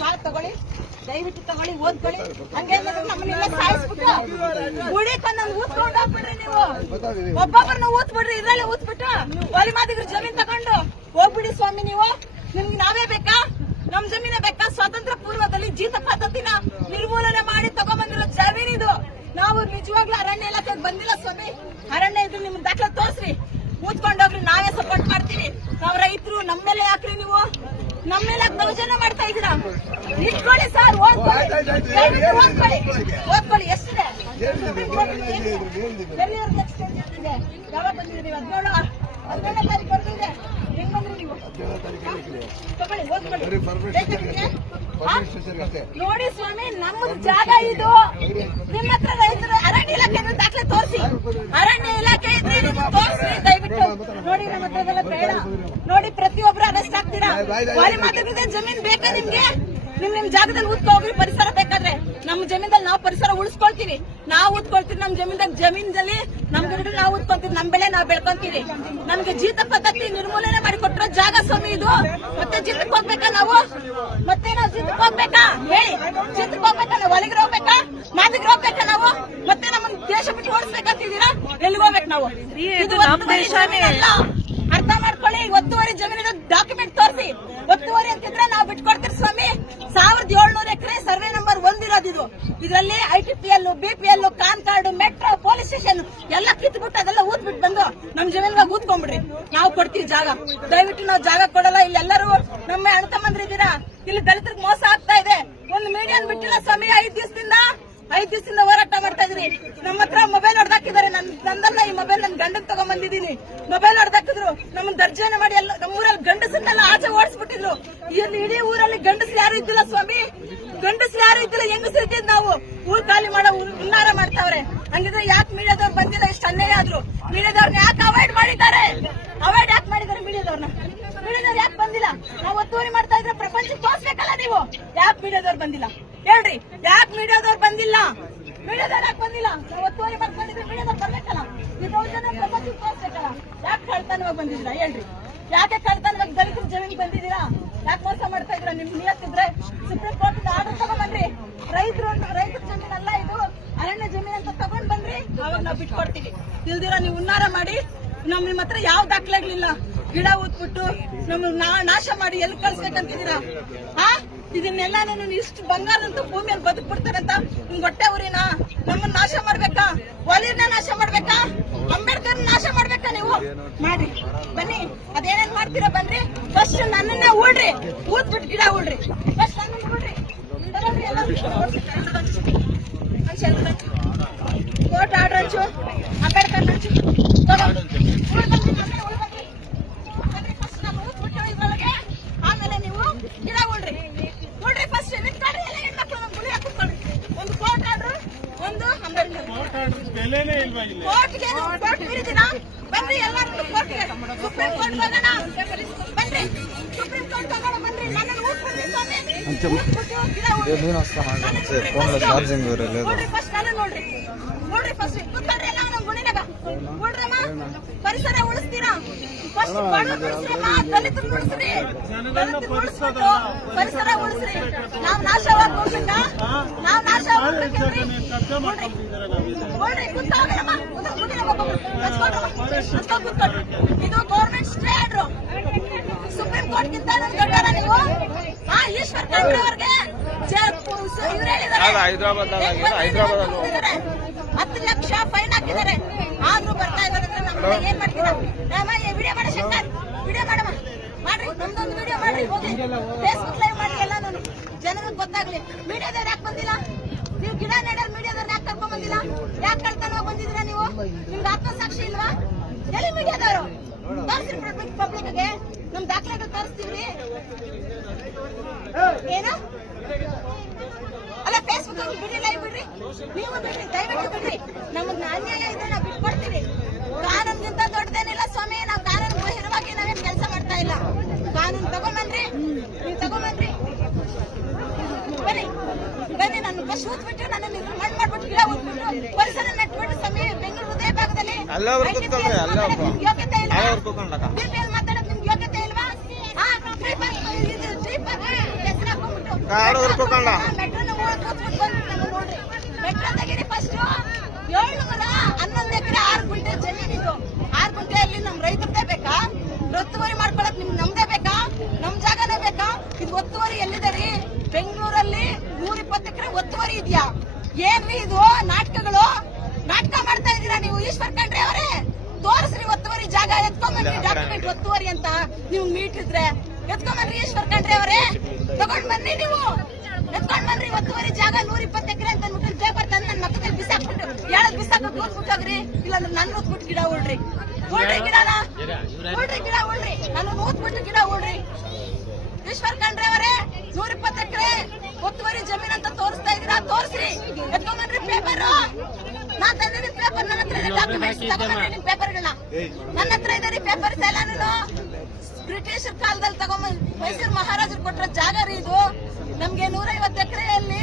Sir ತಗೊಳ್ಳಿ. ದಯವಿಟ್ಟು ತಗೊಳ್ಳಿ, ಓದ್ಕೊಳ್ಳಿ. ಹಂಗೆ ನಮ್ಮನ್ನೆಲ್ಲ ಸಾಯಿಸ್ಬಿಟ್ಟು ಊದ್ಕೊಂಡು ಹೋಗ್ಬಿಡ್ರಿ ನೀವು. ಒಬ್ಬೊಬ್ಬರನ್ನ ಊದ್ಬಿಡ್ರಿ, ಇದ್ರಲ್ಲೇ ಊದ್ಬಿಟ್ಟು ಒಲಿ ಮಾದಿಗ್ರ ಜಮೀನ್ ತಗೊಂಡು ಹೋಗ್ಬಿಡಿ ಸ್ವಾಮಿ ನೀವು. ನಿಮ್ಗೆ ನಾವೇ ಬೇಕಾ? ನಮ್ ಜಮೀನೇ ಬೇಕಾ? ಸ್ವಾತಂತ್ರ್ಯ ಪೂರ್ವದಲ್ಲಿ ಜೀತ ಪದ್ಧತಿನ ನಿರ್ಮೂಲನೆ ಮಾಡಿ ತಗೊಂಬಂದಿರೋ ಜಮೀನ್ ಇದು. ನಾವು ನಿಜವಾಗ್ಲೂ ಅರಣ್ಯ ಇಲಾಖೆಗೆ ಬಂದಿಲ್ಲ ಸ್ವಾಮಿ. ಅರಣ್ಯ ಇದ್ರೆ ನಿಮ್ ದಾಖಲೆ ತೋರ್ಸ್ರಿ. ಊದ್ಕೊಂಡೋಗ್ರಿ ನಾವೇ ಸಪೋರ್ಟ್ ಮಾಡ್ತೀವಿ ನಾವ್ ರೈತರು ನಮ್ಮೇಲೆ ಯಾಕ್ರಿ ನೀವು ದೌರ್ಜನ್ಯ ಮಾಡ್ತಾ ಇದೀರಾ ನಿಂತ್ಕೊಳ್ಳಿ ಸರ್ ಓದ್ಕೊಳ್ಳಿ. ಓದ್ಕೊಳ್ಳಿ. ಓದ್ಕೊಳ್ಳಿ ಎಷ್ಟಿದೆ? ಎಲ್ಲಿವರೆಗೆ next stage ಇದೆ? ಯಾವಾಗ ಬಂದಿದ್ದೀರಿ? ನೀವು ಹದಿನೇಳು? ಹದಿನೇಳನೇ ತಾರೀಕು ಬರ್ತಿದೆ ಹೆಂಗ್ ಬಂದ್ರಿ ನೀವು? ತಗೊಳ್ಳಿ ಓದ್ಕೊಳ್ಳಿ. ನೋಡಿ ಸ್ವಾಮಿ ನಮ್ಮ ಜಾಗ ಇದು. ನಿಮ್ಮ ಹತ್ರ ರೈತರು ಅರಣ್ಯ ಇಲಾಖೆ ದಾಖಲೆ ತೋರಿಸಿ ಅರಣ್ಯ ಇಲಾಖೆ ಇದ್ರೆ ನೀವು ತೋರಿಸಿ ದಯವಿಟ್ಟು ನೋಡಿ ನಮ್ಮ ಹತ್ರ ಅದೆಲ್ಲ ಬೇಡ ನೋಡಿ ಪ್ರತಿಯೊಬ್ರು ಅರೆಸ್ಟ್ ವಾಲಿ ಮಾತಾಡಿದ್ರೆ ಜಮೀನ್ ಬೇಕಾ ನಿಮ್ಗೆ? ನಿಮ್ ನಿಮ್ ಜಾಗದಲ್ಲಿ ಉತ್ಕೋಗ್ರಿ ಪರಿಸರ ಬೇಕಾದ್ರೆ. ನಮ್ಮ ಜಮೀನಲ್ಲಿ ನಾವು ಪರಿಸರ ಉಳಿಸ್ಕೊಳ್ತೀವಿ. ನಾವು ಉತ್ಕೊಳ್ತೀವಿ ನಮ್ ಜಮೀನ್ದಾಗ ಜಮೀನ್ದಲ್ಲಿ ನಮ್ ಗಿಡಗಳು ನಾವು ಉತ್ಕೊಂತೀವಿ ನಮ್ ಬೆಳೆ ನಾವು ಬೆಳ್ಕೊಂತೀವಿ. ನಮ್ಗೆ ಜೀತ ಪದ್ಧತಿ ನಿರ್ಮೂಲನೆ ಮಾಡಿ ಕೊಟ್ಟಿರೋ ಜಾಗ ಸ್ವಾಮಿ ಇದು. ಮತ್ತೆ ಜೀತಕ್ಕೆ ಹೋಗ್ಬೇಕಾ ನಾವು? ಮತ್ತೆ ನಾವು ಜೀತಕ್ಕೆ ಹೋಗ್ಬೇಕಾ? ಹೇಳಿ. ಜೀತಕ್ಕೆ ಹೋಗ್ಬೇಕಾ ನಾವು? ಹೊಲಿಗೆ ಹೋಗ್ಬೇಕಾ? ಮಾದಿಗೆ ಹೋಗ್ಬೇಕಾ ನಾವು? ಮತ್ತೆ ನಮ್ಮ ದೇಶ ಬಿಟ್ಟು ಓಡಿಸ್ಬೇಕಂತಿದ್ದೀರಾ? ಎಲ್ಲಿಗೆ ಹೋಗ್ಬೇಕು ನಾವು? ಇದು ನಮ್ಮ ದೇಶನೇ. ಅಲ್ಲ ಒತ್ತುವರಿ ಜಮೀನಿನ ಡಾಕ್ಯುಮೆಂಟ್ ತೋರಿಸಿ. ಒತ್ತುವರಿ ಅಂತಿದ್ರೆ ನಾವು ಬಿಟ್ಕೊಡ್ತೀರಿ ಸ್ವಾಮಿ. ಸಾವಿರದ ಏಳ್ನೂರು ಎಕರೆ ಸರ್ವೆ ನಂಬರ್ ಒಂದಿರೋದಿದು ಇದರಲ್ಲಿ I T P L B P L Concorde metro police station ಎಲ್ಲ ಕಿತ್ಬಿಟ್ಟು ಅದೆಲ್ಲ ಊದ್ಬಿಟ್ಟು ಬಂದು ನಮ್ ಜಮೀನ್ಗ ಊದ್ಕೊಂಡ್ಬಿಡ್ರಿ ನಾವು ಕೊಡ್ತೀವಿ ಜಾಗ. ದಯವಿಟ್ಟು ನಾವು ಜಾಗ ಕೊಡಲ್ಲ. ಇಲ್ಲಿ ಎಲ್ಲರೂ ನಮ್ಮ ಅಣ್ಣ ತಮ್ಮಂದ್ರಿದ್ದೀರಾ ಇಲ್ಲಿ ದಲಿತರಿಗೆ ಮೋಸ ಆಗ್ತಾ ಇದೆ. ಒಂದು ಮೀಡಿಯನ್ ಬಿಟ್ಟಿಲ್ಲ ಸ್ವಾಮಿ, ಐದ್ ದಿವಸದಿಂದ. ಐದ್ ದಿವಸದಿಂದ ಹೋರಾಟ ಮಾಡ್ತಾ ಇದ್ರಿ ನಮ್ಮ ಹತ್ರ ಮೊಬೈಲ್ ಹೊಡೆದಾಕಿದ್ದಾರೆ. ನಂದಲ್ಲ ಈ ಮೊಬೈಲ್ ನನ್ ಗಂಡನ್ ತಗೊಂಡ್ಬಂದಿದ್ದೀನಿ ಮೊಬೈಲ್ ಹೊಡೆದಾಕಿದ್ರು. ನಮ್ಮನ್ನ ದರ್ಜನೆ ಮಾಡಿ ಎಲ್ಲ ನಮ್ಮ ಊರಲ್ಲಿ ಗಂಡಸನ್ನೆಲ್ಲ ಆಚೆ ಓಡಿಸ್ಬಿಟ್ಟಿದ್ರು. ಇಲ್ಲಿ ಇಡೀ ಊರಲ್ಲಿ ಗಂಡಸ ಯಾರು ಇದ್ದಿಲ್ಲ ಸ್ವಾಮಿ. ಗಂಡಸ್ರು ಯಾರು ಇದ್ದಿಲ್ಲ. ಹೆಂಗ್ ಇದ್ದಿದ್ ನಾವು? ಊರ್ ಖಾಲಿ ಮಾಡೋ ಉನ್ನಾರ ಮಾಡ್ತಾವ್ರೆ. ಹಂಗಿದ್ರೆ ಯಾಕೆ ಮೀಡಿಯಾದವ್ರು ಬಂದಿಲ್ಲ? ಇಷ್ಟು ಅನ್ಯಾಯ ಆದ್ರು. ಮೀಡಿಯಾದವ್ರನ್ನ ಯಾಕೆ ಅವಾಯ್ಡ್ ಮಾಡಿದ್ದಾರೆ ಅವಾಯ್ಡ್ ಯಾಕೆ ಮಾಡಿದ್ದಾರೆ ಮೀಡಿಯಾದವ್ರನ್ನ ಮೀಡಿಯಾದವ್ರು ಯಾಕೆ ಬಂದಿಲ್ಲ ನಾವು ಒತ್ತುವರಿ ಇದ್ರೆ ತೋರ್ಸ್ಬೇಕಲ್ಲ ನೀವು? ಯಾಕೆ ಮೀಡಿಯಾದವ್ರು ಬಂದಿಲ್ಲ? ಹೇಳ್ರಿ, ಯಾಕೆ ಮೀಡಿಯಾದವ್ರು ಬಂದಿಲ್ಲ? ಮೀಡಿಯಾದವ್ರು ಯಾಕೆ ಬಂದಿಲ್ಲ? ಒತ್ತುವರಿ ಮಾಡ್ಕೊಂಡಿದ್ರೆ ಮೀಡಿಯಾದವ್ರು ಬರ್ಬೇಕಲ್ಲ? ಪ್ರಪಂಚಕ್ಕೆ ತೋರ್ಸ್ಬೇಕಲ್ಲ? ಯಾಕೆ ಕಳ್ತನವಾಗಿ ಬಂದಿದ್ದೀರಾ? ಹೇಳ್ರಿ. ಯಾಕೆ ಕಳ್ತನವಾಗಿ ದಲಿತ ಜಮೀನ್ ಬಂದಿದ್ದೀರಾ? ಯಾಕೆ ಮೋಸ ಮಾಡ್ತಾ ಇದ್ರ ನಿಮ್ ನಿಯತ್ತಿದ್ರೆ ಸುಪ್ರೀಂ ಕೋರ್ಟ್ ಆರ್ಡರ್ ತಗೊಂಡ್ಬನ್ರಿ ರೈತರು ರೈತರ ಜಮೀನಲ್ಲ ಇದು. ಅರಣ್ಯ ಜಮೀನ್ ಅಂತ ತಗೊಂಡ್ ಬನ್ರಿ. ಅವಾಗ ನಾವು ಬಿಟ್ಕೊಡ್ತೀವಿ. ಇಲ್ದಿರ ನೀವು ಉನ್ನಾರ ಮಾಡಿ, ನಮ್ ನಿಮ್ಮ ಹತ್ರ ಯಾವ ದಾಖಲೆಗಳಿಲ್ಲ? ಗಿಡ ಊದ್ಬಿಟ್ಟು ನಮ್ಮ ನಾಶ ಮಾಡಿ ಎಲ್ಲಿ ಕಳ್ಸ್ಬೇಕಂತಿದ್ದೀರಾ? ಹಾ? ಇದನ್ನೆಲ್ಲ ನಾನು ಇಷ್ಟು ಬಂಗಾರದಂತ ಭೂಮಿಯಲ್ಲಿ ಬದುಕ್ಬಿಡ್ತಾರಂತ ನಿಮ್ ಹೊಟ್ಟೆ ಊರಿನ ನಮ್ಮನ್ನ ನಾಶ ಮಾಡ್ಬೇಕಾ? ಒಲಿನ ನಾಶ ಮಾಡ್ಬೇಕಾ? ಅಂಬೇಡ್ಕರ್ ನಾಶ ಮಾಡ್ಬೇಕಾ ನೀವು? ಮಾಡಿ. ಬನ್ನಿ. ಅದೇನೇನ್ ಮಾಡ್ತೀರಾ ಬನ್ರಿ. ಫಸ್ಟ್ ನನ್ನನ್ನ ಉಳ್ರಿ. ಊದ್ಬಿಟ್ಟು ಗಿಡ ಉಳ್ರಿ. ಫಸ್ಟ್ ನನ್ನ ಉಳ್ರಿ. ಅಂಬೇಡ್ಕರ್ ಹಂಚು ತಗೋ. ಉಳ್ ಬನ್ರಿ, ಬನ್ರಿ, ಉಳ್ ಬನ್ರಿ. ಬನ್ರಿ, first ನಾನು ಊದ್ಬಿಟ್ಟು ಇದ್ರೊಳಗೆ, ಆಮೇಲೆ ನೀವು ಗಿಡ ಉಳ್ರಿ ನೋಡ್ರಿ ಫಸ್ಟ್ ನಿಂತ್ಕೊಳ್ರಿ ಎಲ್ಲ ಹೆಣ್ಮಕ್ಳು ನಮ್ ಗುಡಿ ಹಾಕ್ಕೊಳ್ರಿ ಒಂದು ಕೋರ್ಟ್ ಆರ್ಡರ್ ಒಂದು ಅಂಬೇಡ್ಕರ್ ಬೆಲೆನೇ ಇಲ್ವಾ ಇಲ್ಲಿ? ಕೋರ್ಟ್ಗೆ ಎಲ್ಲರೂ ಸುಪ್ರೀಂ ಕೋರ್ಟ್ ಸುಪ್ರೀಂ ಕೋರ್ಟ್ ಅಷ್ಟ ಚಾರ್ಜಿಂಗ್ ಇರಲ್ಲ ನೋಡ್ರಿ ಫಸ್ಟ್ ನಾನು ನೋಡ್ರಿ ನೋಡ್ರಿ. ಫಸ್ಟ್ ಪರಿಸರ ಉಳಿಸ್ತೀರಾ? ಪರಿಸರ ಉಳಿಸ್ರಿ. ನಾವ್ ನಾಶವಾಗಿ ಹೋಗ್ಬೇಕಾ? ನಾವ್ ನಾಶ ಹೋಗ್ಬೇಕೇನ್ರಿ ನೋಡ್ರಿ ನೋಡ್ರಿ ಕೂತ್ಕೊಳ್ಳಮ್ಮ ಗುಣಿನಾಗ ಒಬ್ಬೊಬ್ರು ಹಚ್ಕೊಳ್ರಮ್ಮ ಹಚ್ಕೊಂಡ್ ಕೂತ್ಕೊಳ್ರಿ ಇದು government stay order supreme court ಗಿಂತ ದೊಡ್ಡವರ ನೀವು? ಹಾ ಈಶ್ವರ್ ಖಂಡ್ರೆ ಅವ್ರಿಗೆ ಇವ್ರು ಹೇಳಿದ್ದಾರೆ ಅದು ಹೈದ್ರಾಬಾದ್? ಹತ್ತು ಲಕ್ಷ ಫೈನ್ ಹಾಕಿದ್ದಾರೆ. ಆದ್ರೂ ಬರ್ತಾ ಇದ್ದಾರೆ ನಮ್ಮ ಏನ್ ಮಾಡ್ತೀರಾ? ವಿಡಿಯೋ ಮಾಡ ಶಂಕರ್. ವಿಡಿಯೋ ಮಾಡಮ್ಮ. ಮಾಡ್ರಿ, ನಮ್ದೊಂದು ವಿಡಿಯೋ ಮಾಡ್ರಿ ಹೋಗಿ ಫೇಸ್ಬುಕ್ ಲೈವ್ ಮಾಡಿ ಎಲ್ಲ ನಾನು ಜನರಿಗೆ ಗೊತ್ತಾಗ್ಲಿ. ಮೀಡಿಯಾದವ್ರು ಯಾಕೆ ಬಂದಿಲ್ಲ? ನೀವು ಗಿಡ ನೆಡರ್ ಮೀಡಿಯಾದವ್ರು ಯಾಕೆ ಕರ್ಕೊಂಡ್ ಬಂದಿಲ್ಲ? ಯಾಕೆ ಕಳ್ತನ ಬಂದಿದ್ದೀರಾ ನೀವು? ನಿಮ್ಗೆ ಆತ್ಮಸಾಕ್ಷಿ ಇಲ್ವಾ? ಎಲ್ಲಿ ಮೀಡಿಯಾದವರು? ಪಬ್ಲಿಕ್ ಪಬ್ಲಿಕ್ಗೆ ನಮ್ ದಾಖಲೆಗಳು ತೋರಿಸ್ತೀವ್ರಿ ಏನು? ಫೇಸ್ಬುಕ್ ಅಲ್ಲಿ ಬಿಡಿ ಲೈವ್ ಬಿಡ್ರಿ. ನೀವು ಬಿಡ್ರಿ ದಯವಿಟ್ಟು ಬಿಡ್ರಿ. ನಮಗ್ ಅನ್ಯಾಯ ಇದೆ ನಾವು ಬಿಟ್ಕೊಡ್ತೀವಿ. ಕಾನೂನ್ಗಿಂತ ದೊಡ್ಡದೇನಿಲ್ಲ ಸ್ವಾಮಿ ನಾವು ಕಾನೂನು ಬಹಿರವಾಗಿ ನಾವೇನ್ ಕೆಲಸ ಮಾಡ್ತಾ ಇಲ್ಲ. ಕಾನೂನು ತಗೊಂಬನ್ರಿ ನೀವು ತಗೊಂಬನ್ರಿ ಬನ್ನಿ ಬನ್ನಿ ನಾನು ಬಸ್ ಊದ್ಬಿಟ್ಟು ನನ್ನ ಮಣ್ಣು ಮಾಡ್ಬಿಟ್ಟು ಗಿಡ ಊದ್ಬಿಟ್ಟು ಪರಿಸರ ನೆಟ್ಬಿಟ್ಟು ಸ್ವಾಮಿ ಬೆಂಗಳೂರು ಹೃದಯ ಭಾಗದಲ್ಲಿ ಯೋಗ್ಯತೆ ಇಲ್ಲ. BPL ಮಾತಾಡೋಕ್ ನಿಮ್ಗೆ ಯೋಗ್ಯತೆ ಇಲ್ವಾ? ಹಾ ಟ್ರೀಪರ್ ಇದು ಟ್ರೀಪರ್ ಹೆಸರು ಹಾಕೊಂಡ್ಬಿಟ್ಟು. ಮೆಟ್ರೋ ತೆಗೀರಿ ಫಸ್ಟ್ ಏಳ್ನೂರ ಹನ್ನೊಂದು ಎಕರೆ ಆರು ಗುಂಟೆ ಜಮೀನಿದು ಆರು ಗುಂಟೆಯಲ್ಲಿ ನಮ್ ರೈತರದೇ ಬೇಕಾ ಒತ್ತುವರಿ ಮಾಡ್ಕೊಳಕ್ ನಿಮ್ ನಮ್ದೇ ಬೇಕಾ? ನಮ್ ಜಾಗನೇ ಬೇಕಾ ಇದು ಒತ್ತುವರಿ ಎಲ್ಲಿದೆ ರೀ? ಬೆಂಗಳೂರಲ್ಲಿ ನೂರ ಇಪ್ಪತ್ತು ಎಕರೆ ಒತ್ತುವರಿ ಇದೆಯಾ ಏನ್ರಿ ಇದು ನಾಟಕಗಳು ನಾಟಕ ಮಾಡ್ತಾ ಇದೀರಾ ನೀವು? ಈಶ್ವರ್ ಖಂಡ್ರೆ ಅವರೇ? ತೋರಿಸ್ರಿ ಒತ್ತುವರಿ ಜಾಗ ಎತ್ಕೊಂಬನ್ರಿ ಡಾಕ್ಯುಮೆಂಟ್ ಒತ್ತುವರಿ ಅಂತ. ನೀವು ಮೀಟಿದ್ರೆ ಎತ್ಕೊಂಬನ್ರಿ, ಈಶ್ವರ್ ಖಂಡ್ರೆ ಅವರೇ. ತಗೊಂಡ್ ಬನ್ನಿ ನೀವು. ಎತ್ಕೊಂಡ್ ಬನ್ರಿ ಒತ್ತುವರಿ ಜಾಗ ನೂರ ಇಪ್ಪತ್ತು ಎಕರೆ ಅಂತ ಅಂದ್ಬಿಟ್ಟು ಪೇಪರ್ ತಂದು ನನ್ನ ಮಕ್ಕದಲ್ಲಿ ಬಿಸಾಕ್ಬಿಟ್ಟು ಹೇಳದ್ ಬಿಸಾಕ ಕೂತ್ಬಿಟ್ಟೋಗ್ರಿ ಇಲ್ಲಾಂದ್ರೆ ನನ್ನ ಊದ್ಬಿಟ್ಟು ಗಿಡ ಉಳ್ರಿ. ಉಳ್ರಿ ಗಿಡನ, ಉಳ್ರಿ ಗಿಡ ಉಳ್ರಿ. ನಾನು ಊದ್ಬಿಟ್ಟು ಗಿಡ ಉಳ್ರಿ. ಈಶ್ವರ್ ಖಂಡ್ರೆ ಅವರೇ ನೂರ ಇಪ್ಪತ್ತು ಎಕರೆ ಒತ್ತುವರಿ ಜಮೀನ್ ಅಂತ ತೋರಿಸ್ತಾ ಇದೀರಾ ತೋರಿಸ್ರಿ. ಎತ್ಕೊಂಬನ್ರಿ ಪೇಪರ್ ನಾನ್ ತಂದಿದ್ದೀನಿ ಪೇಪರ್ ನನ್ನ ಹತ್ರ ಡಾಕ್ಯುಮೆಂಟ್ಸ್ ತಗೊಂಡ್ಬನ್ರಿ ನಿಮ್ ಪೇಪರ್ಗಳನ್ನ ನನ್ನ ಹತ್ರ ಇದೆ ರೀ ಪೇಪರ್ಸ್ ಎಲ್ಲಾನು ಬ್ರಿಟಿಷರ್ ಕಾಲದಲ್ಲಿ ತಗೊಂಡ್ ಮೈಸೂರು ಮಹಾರಾಜರು ಕೊಟ್ಟರೆ ಜಾಗ ರೀ ಇದು. ನಮ್ಗೆ ನೂರೈವತ್ತು ಎಕರೆಯಲ್ಲಿ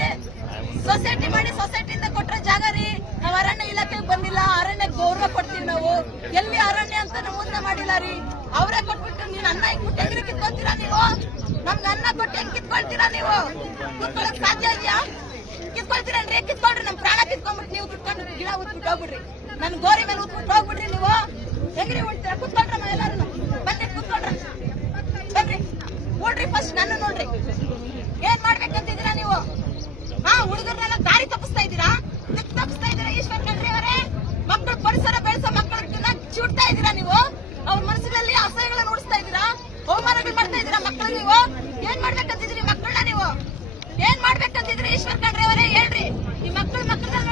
ಸೊಸೈಟಿ ಮಾಡಿ ಸೊಸೈಟಿಯಿಂದ ಕೊಟ್ಟರೆ ಜಾಗ ರೀ. ನಾವ್ ಅರಣ್ಯ ಇಲಾಖೆಗೆ ಬಂದಿಲ್ಲ, ಅರಣ್ಯ ಗೌರವ ಕೊಡ್ತೀವಿ ನಾವು. ಎಲ್ಲಿ ಅರಣ್ಯ ಅಂತ ನಮೂದನೆ ಮಾಡಿಲ್ಲ ರೀ. ಅವರೇ ಕೊಟ್ಬಿಟ್ಟು ನೀನ್ ಅನ್ನ ಕೊಟ್ಟು ಹೆಂಗ್ರಿ ಕಿತ್ಕೊಳ್ತೀರಾ ನೀವು? ನಮ್ಗೆ ಅನ್ನ ಕೊಟ್ಟು ಹೆಂಗ್ ಕಿತ್ಕೊಳ್ತೀರಾ ನೀವು? ಕಿತ್ಕೊಳಕ್ ಸಾಧ್ಯ ಇದೆಯಾ? ಕಿತ್ಕೊಳ್ತೀರಲ್ರಿ ಕಿತ್ಕೊಳ್ರಿ, ನಮ್ ಪ್ರಾಣ ಕಿತ್ಕೊಂಡ್ಬಿಟ್ಟು ನೀವು ಕಿತ್ಕೊಂಡು ಗಿಡ ಉತ್ಬಿಟ್ಟು ಹೋಗ್ಬಿಡ್ರಿ. ನನ್ ಗೋರಿ ಮೇಲೆ ಉತ್ಬಿಟ್ಟು ಹೋಗ್ಬಿಡ್ರಿ ನೀವು. ಹೆಂಗ್ರಿ ಉಳ್ತೀರಾ ಕುತ್ಕೊಂಡ್ರ ಎಲ್ಲಾರು ನೋಡ್ರಿ ಏನ್ ಮಾಡ್ಬೇಕಂತಿದ್ದೀರಾ ನೀವು? ಹಾ ಹುಡುಗರನ್ನೆಲ್ಲ ದಾರಿ ತಪ್ಪಿಸ್ತಾ ಇದ್ದೀರಾ? ತಪ್ಪಿಸ್ತಾ ಇದ್ದೀರಾ ಈಶ್ವರ್ ಖಂಡ್ರಿ ಅವರೇ? ಮಕ್ಕಳ ಪರಿಸರ ಬೆಳೆಸೋ ಮಕ್ಕಳನ್ನ ಚೂಡ್ತಾ ಇದ್ದೀರಾ ನೀವು? ಅವ್ರ ಮನಸ್ಸಿನಲ್ಲಿ ಅಸಹ್ಯಗಳನ್ನ ನೋಡಿಸ್ತಾ ಇದ್ದೀರಾ? ಹೋಮಾರಗಳು ಮಾಡ್ತಾ ಇದ್ದೀರಾ ಮಕ್ಕಳು ನೀವು? ಏನ್ ಮಾಡ್ಬೇಕಂತಿದ್ರಿ ಮಕ್ಕಳನ್ನ ನೀವು? ಏನ್ ಮಾಡ್ಬೇಕಂತಿದ್ರಿ ಈಶ್ವರ್ ಖಂಡ್ರಿ ಅವರೇ? ಹೇಳ್ರಿ. ಈ ಮಕ್ಕಳು ಮಕ್ಕಳನ್ನ